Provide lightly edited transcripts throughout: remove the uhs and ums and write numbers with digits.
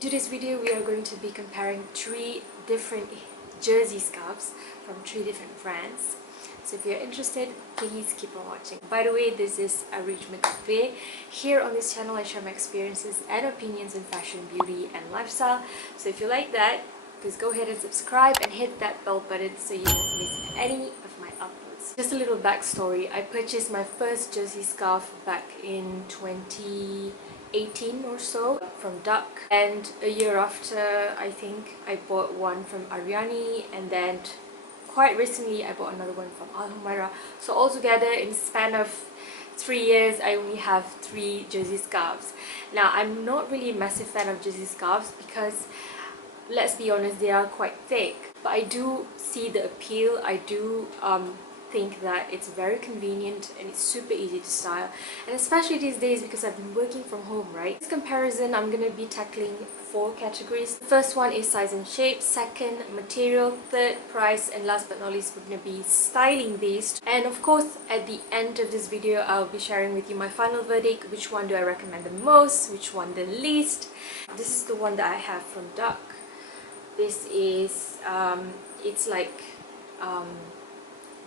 In today's video, we are going to be comparing three different jersey scarves from three different brands. So if you're interested, please keep on watching. By the way, this is Arrangement Cafe. Here on this channel, I share my experiences and opinions in fashion, beauty and lifestyle. So if you like that, please go ahead and subscribe and hit that bell button so you don't miss any of my uploads. Just a little backstory. I purchased my first jersey scarf back in 2018 or so from Duck, and a year after, I think, I bought one from Ariani, and then quite recently I bought another one from Alhumaira. So altogether, in the span of 3 years, I only have 3 jersey scarves. Now, I'm not really a massive fan of jersey scarves because, let's be honest, they are quite thick, but I do see the appeal. I do think that it's very convenient and it's super easy to style, and especially these days because I've been working from home, right? In this comparison, I'm going to be tackling 4 categories. The first one is size and shape, second material, third price, and last but not least, we're going to be styling these. And of course, at the end of this video, I'll be sharing with you my final verdict. Which one do I recommend the most, which one the least. This is the one that I have from Duck. This is it's like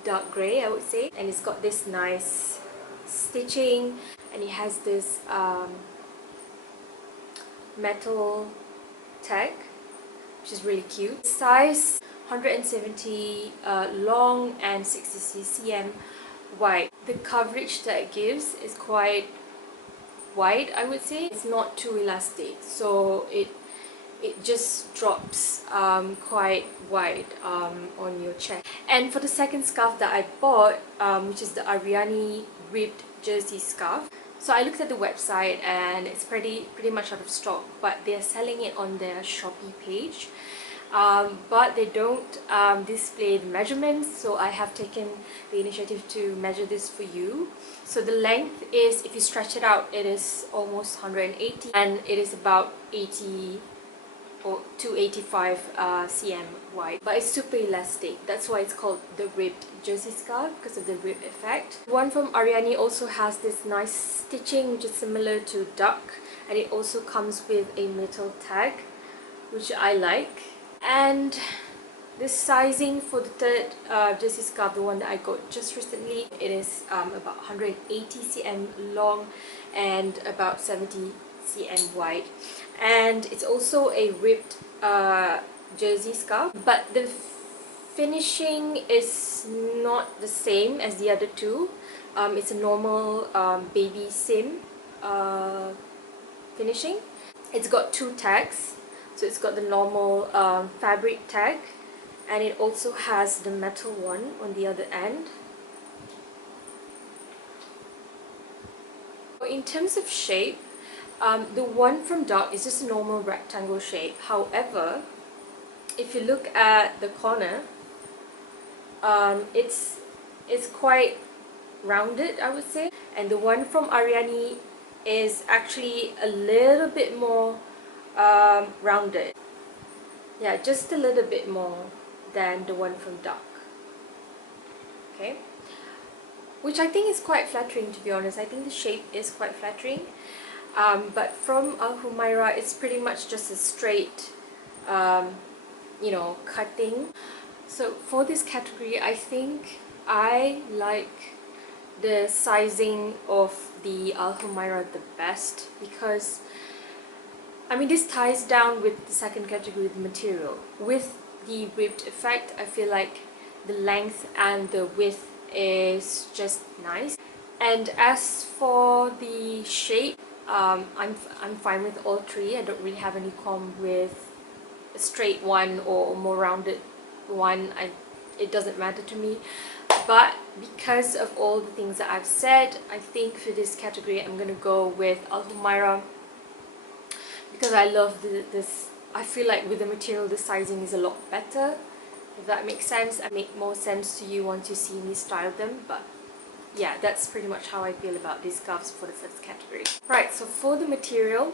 dark grey, I would say, and it's got this nice stitching, and it has this metal tag, which is really cute. Size 170 long and 60 cm wide. The coverage that it gives is quite wide, I would say. It's not too elastic, so it just drops quite wide on your chest. And for the second scarf that I bought, which is the Ariani ribbed jersey scarf, so I looked at the website and it's pretty much out of stock, but they're selling it on their Shopee page, but they don't display the measurements, so I have taken the initiative to measure this for you. So the length is, if you stretch it out, it is almost 180, and it is about 80 or 285 cm wide, but it's super elastic. That's why it's called the ribbed jersey scarf, because of the rib effect. The one from Ariani also has this nice stitching, which is similar to Duck, and it also comes with a metal tag, which I like. And the sizing for the third jersey scarf, the one that I got just recently, it is about 180 cm long and about 70 cm wide, and it's also a ribbed jersey scarf, but the finishing is not the same as the other two. It's a normal baby sim finishing. It's got 2 tags, so it's got the normal fabric tag, and it also has the metal one on the other end. In terms of shape, the one from Duck is just a normal rectangle shape. However, if you look at the corner, it's quite rounded, I would say, and the one from Ariani is actually a little bit more rounded. Yeah, just a little bit more than the one from Duck. Okay, which I think is quite flattering, to be honest. I think the shape is quite flattering. But from Alhumaira, it's pretty much just a straight, cutting. So for this category, I think I like the sizing of the Alhumaira the best, because, I mean, this ties down with the second category, the material. With the ribbed effect, I feel like the length and the width is just nice. And as for the shape, I'm fine with all 3. I don't really have any qualm with a straight one or a more rounded one. It doesn't matter to me. But because of all the things that I've said, I think for this category I'm gonna go with Alhumaira, because I love this. I feel like with the material, the sizing is a lot better, if that makes sense. It makes more sense to you once you see me style them. But yeah, that's pretty much how I feel about these scarves for the first category. Right, so for the material,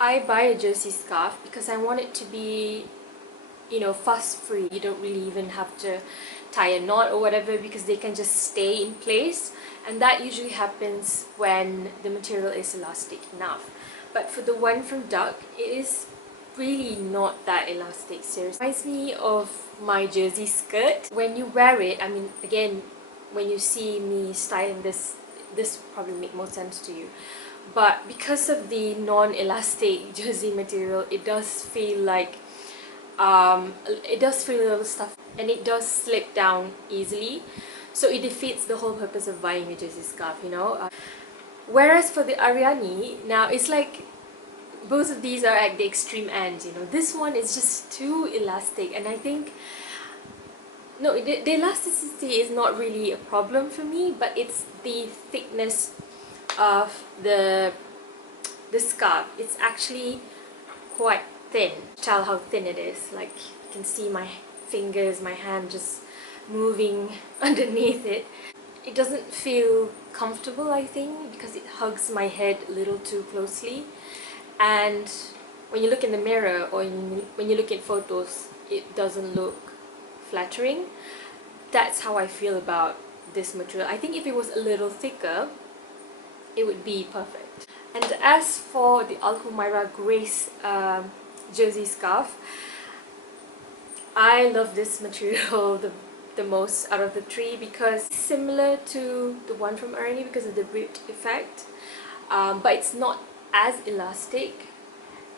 I buy a jersey scarf because I want it to be, fuss free. You don't really even have to tie a knot or whatever, because they can just stay in place, and that usually happens when the material is elastic enough. But for the one from Duck, it is really not that elastic, seriously. It reminds me of my jersey skirt. When you wear it, I mean, again, when you see me styling this will probably make more sense to you. But because of the non-elastic jersey material, it does feel like it does feel a little stuffy, and it does slip down easily. So it defeats the whole purpose of buying a jersey scarf, you know. Whereas for the Ariani, now it's like both of these are at the extreme ends, you know. This one is just too elastic, and I think no, the elasticity is not really a problem for me, but it's the thickness of the scarf. It's actually quite thin. Tell how thin it is. Like, you can see my fingers, my hand just moving underneath it. It doesn't feel comfortable, I think, because it hugs my head a little too closely. And when you look in the mirror or when you look at photos, it doesn't look flattering. That's how I feel about this material. I think if it was a little thicker, it would be perfect. And as for the Alhumaira Grace jersey scarf, I love this material the most out of the three, because it's similar to the one from Ariani because of the ripped effect, but it's not as elastic,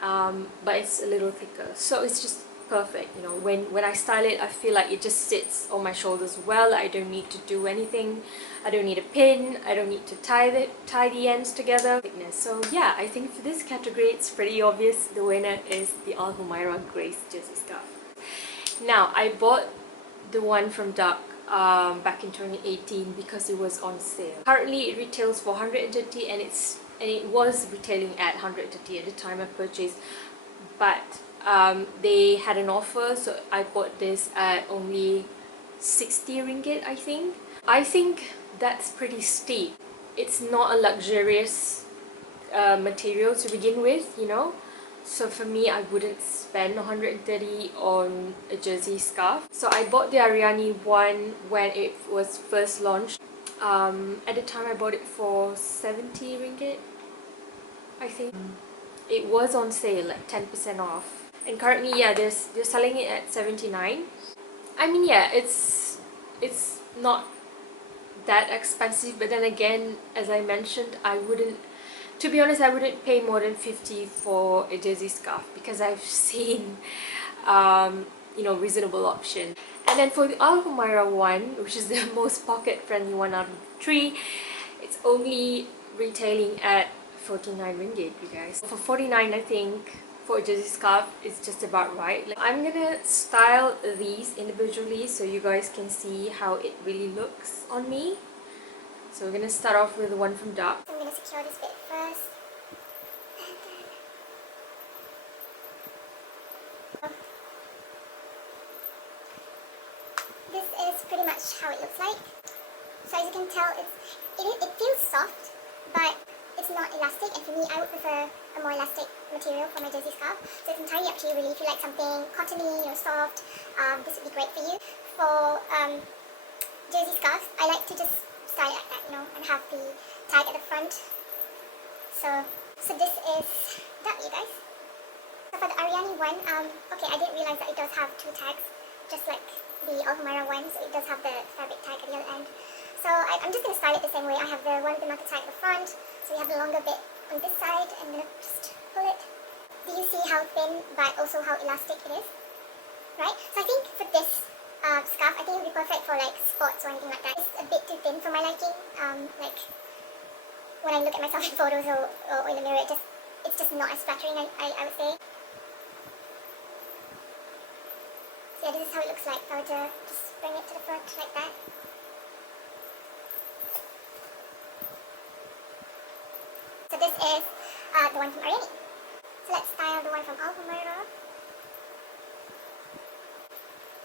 but it's a little thicker, so it's just perfect. You know, when I style it, I feel like it just sits on my shoulders well. I don't need to do anything. I don't need a pin. I don't need to tie the ends together. So yeah, I think for this category it's pretty obvious. The winner is the Alhumaira Grace jersey scarf. Now, I bought the one from Duck back in 2018 because it was on sale. Currently it retails for 130, and it was retailing at 130 at the time of purchase, but they had an offer, so I bought this at only 60 ringgit, I think. I think that's pretty steep. It's not a luxurious material to begin with, you know. So for me, I wouldn't spend 130 on a jersey scarf. So I bought the Ariani one when it was first launched. At the time I bought it for 70 ringgit, I think. It was on sale, like 10% off. And currently, yeah, they're selling it at 79. I mean, yeah, it's not that expensive, but then again, as I mentioned, to be honest, I wouldn't pay more than 50 for a jersey scarf, because I've seen you know, reasonable options. And then for the Alhumaira one, which is the most pocket-friendly one out of the three, it's only retailing at 49 ringgit, you guys. For 49, I think for a jersey scarf is just about right. Like, I'm gonna style these individually so you guys can see how it really looks on me. So we're gonna start off with the one from Duck. I'm gonna secure this bit first. This is pretty much how it looks like. So as you can tell, it feels soft, but it's not elastic, and for me, I would prefer a more elastic material for my jersey scarf. So it's entirely up to you really. If you like something cottony or soft, this would be great for you. For jersey scarves, I like to just style it like that, you know, and have the tag at the front. So this is that, you guys. So for the Ariani one, okay, I didn't realize that it does have two tags, just like the Alhumaira one, so it does have the fabric tag at the other end. So I'm just going to style it the same way. I have the one with the knotted tag at the front, so we have the longer bit on this side. I'm going to just pull it. Do you see how thin but also how elastic it is? Right? So I think for this scarf, I think it would be perfect for like sports or anything like that. It's a bit too thin for my liking. Like when I look at myself in photos or in the mirror, it's just not as flattering, I would say. So yeah, this is how it looks like. I would just bring it to the front like that. So this is the one from Ariani. So let's style the one from Alhumaira.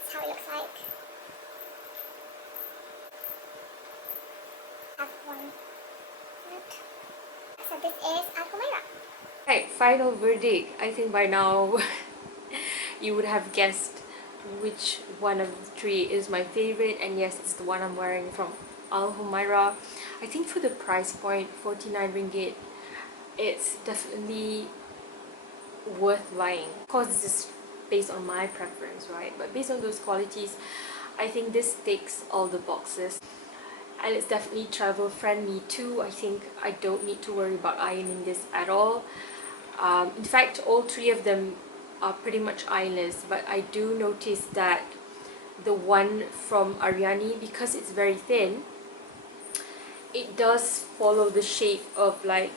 That's how it looks like. Have one note. So this is Alhumaira. Right, final verdict. I think by now you would have guessed which one of the three is my favorite, and yes, it's the one I'm wearing from Alhumaira. I think for the price point, 49 ringgit, it's definitely worth buying. Of course, this is based on my preference, right? But based on those qualities, I think this ticks all the boxes. And it's definitely travel friendly too. I think I don't need to worry about ironing this at all. In fact, all three of them are pretty much ironless, but I do notice that the one from Ariani, because it's very thin, it does follow the shape of like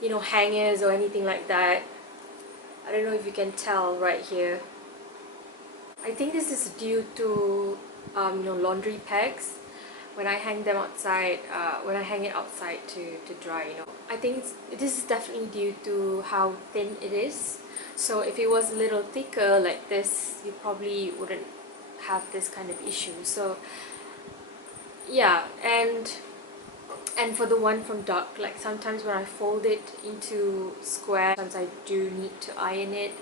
you know, hangers or anything like that. I don't know if you can tell right here. I think this is due to you know, laundry pegs. When I hang them outside, when I hang it outside to dry, you know, I think this is definitely due to how thin it is. So if it was a little thicker like this, you probably wouldn't have this kind of issue. So yeah, and for the one from Duck, like sometimes when I fold it into square, sometimes I do need to iron it.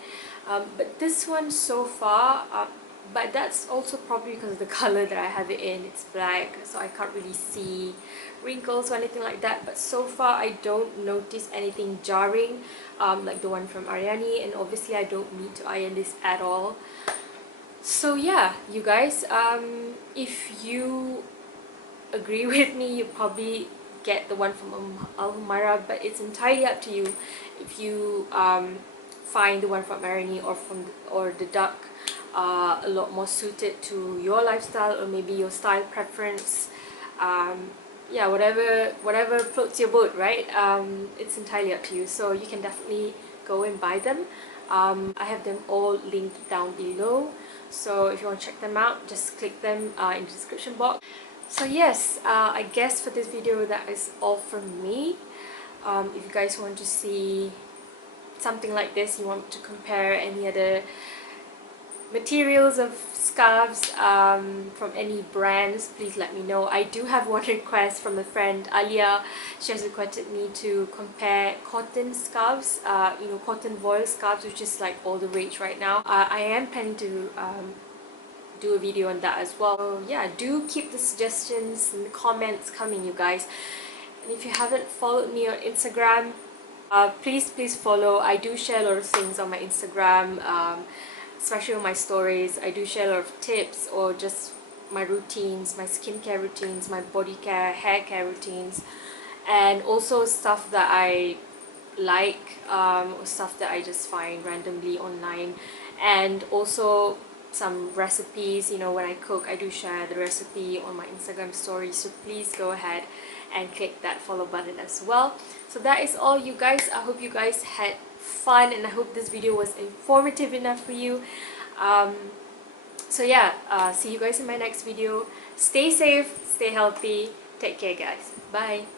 But this one so far, but that's also probably because of the color that I have it in. It's black, so I can't really see wrinkles or anything like that. But so far I don't notice anything jarring like the one from Ariani, and obviously I don't need to iron this at all. So yeah, you guys, if you agree with me, you probably get the one from Alhumaira, but it's entirely up to you if you find the one from Ariani or the Duck a lot more suited to your lifestyle, or maybe your style preference. Yeah, whatever floats your boat, right? It's entirely up to you, so you can definitely go and buy them. I have them all linked down below, so if you want to check them out, just click them in the description box. So yes, I guess for this video that is all from me. If you guys want to see something like this, you want to compare any other materials of scarves from any brands, please let me know. I do have one request from a friend, Alia. She has requested me to compare cotton scarves, you know, cotton voile scarves, which is like all the rage right now. I am planning to do a video on that as well. So yeah, do keep the suggestions and the comments coming, you guys. And if you haven't followed me on Instagram, please follow. I do share a lot of things on my Instagram, especially on my stories. I do share a lot of tips or just my routines, my skincare routines, my body care, hair care routines, and also stuff that I like, or stuff that I just find randomly online, and also some recipes. You know, when I cook, I do share the recipe on my Instagram story, so please go ahead and click that follow button as well. So that is all, you guys. I hope you guys had fun, and I hope this video was informative enough for you. So yeah, see you guys in my next video. Stay safe, stay healthy, take care guys, bye.